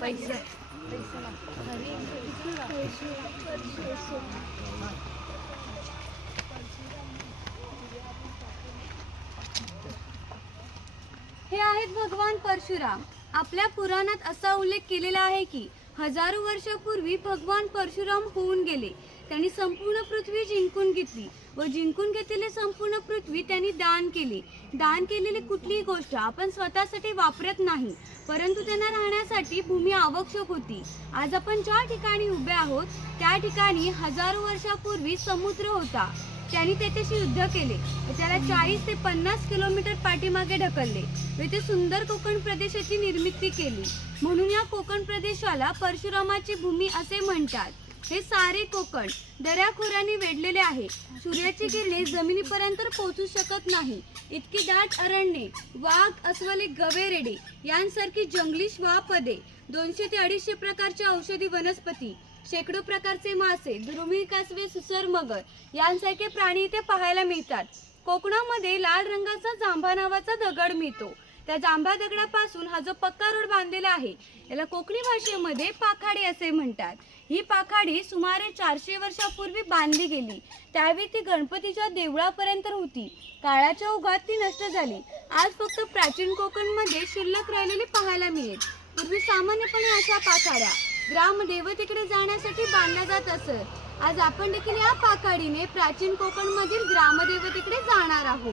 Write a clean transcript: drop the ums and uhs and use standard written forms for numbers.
पैसे हे आहेत भगवान परशुराम। आपल्या पुराणात असा उल्लेख केलेला आहे की हजारो वर्षापूर्वी भगवान परशुराम होऊन गेले। त्यांनी संपूर्ण पृथ्वी जिंकून घेतली व जिंकून घेतलेली संपूर्ण पृथ्वी त्यांनी दान केली। दान केलेली कुठलीही गोष्ट आपण स्वतःसाठी वापरत नाही, परंतु त्यांना राहण्यासाठी भूमी आवश्यक होती। आज आपण ज्या ठिकाणी उभे आहोत त्या ठिकाणी हजारो वर्षापूर्वी समुद्र होता। त्यांनी त्याच्याशी युद्ध केले व त्याला 40 ते 50 किलोमीटर पाठीमागे ढकलले व ते सुंदर कोकण प्रदेशाची निर्मिती केली। म्हणून या कोकण प्रदेशाला परशुरामाची भूमी असे म्हणतात। हे सारे कोकण दऱ्याखोऱ्यांनी वेढलेले आहे। सूर्याची किरणे जमिनीपर्यंत पोहोचू शकत नाही इतकी दाट अरण्ये, वाघ, अस्वले, गवे, रेडे यांसारखी जंगली श्वापदे, 200 ते 250 प्रकारच्या औषधी वनस्पती, शेकडो प्रकारचे मासे, दुर्मिळ कासवे, सुसर, मगर यांसारखे प्राणी इथे पाहायला मिळतात। कोकणामध्ये लाल रंगाचा जांभा नावाचा दगड मिळतो। त्या जांभा दगडापासून हा जो पक्का रोड बांधलेला आहे याला कोकणी भाषेमध्ये पाखाडी असे म्हणतात। ही पाखाडी सुमारे 400 वर्षापूर्वी बांधली गेली। त्यावेळी ती गणपतीच्या देवळापर्यंत होती। काळाच्या ओघात ती नष्ट झाली। आज फक्त प्राचीन कोकणमध्ये शिल्लक राहिलेली पाहायला मिळेल। पूर्वी सामान्यपणे अशा पाखाड्या ग्रामदेवतेकडे जाण्यासाठी बांधल्या जात असत। आज आपण देखील या पाखाडीने प्राचीन कोकणमधील ग्रामदेवतेकडे जाणार आहोत।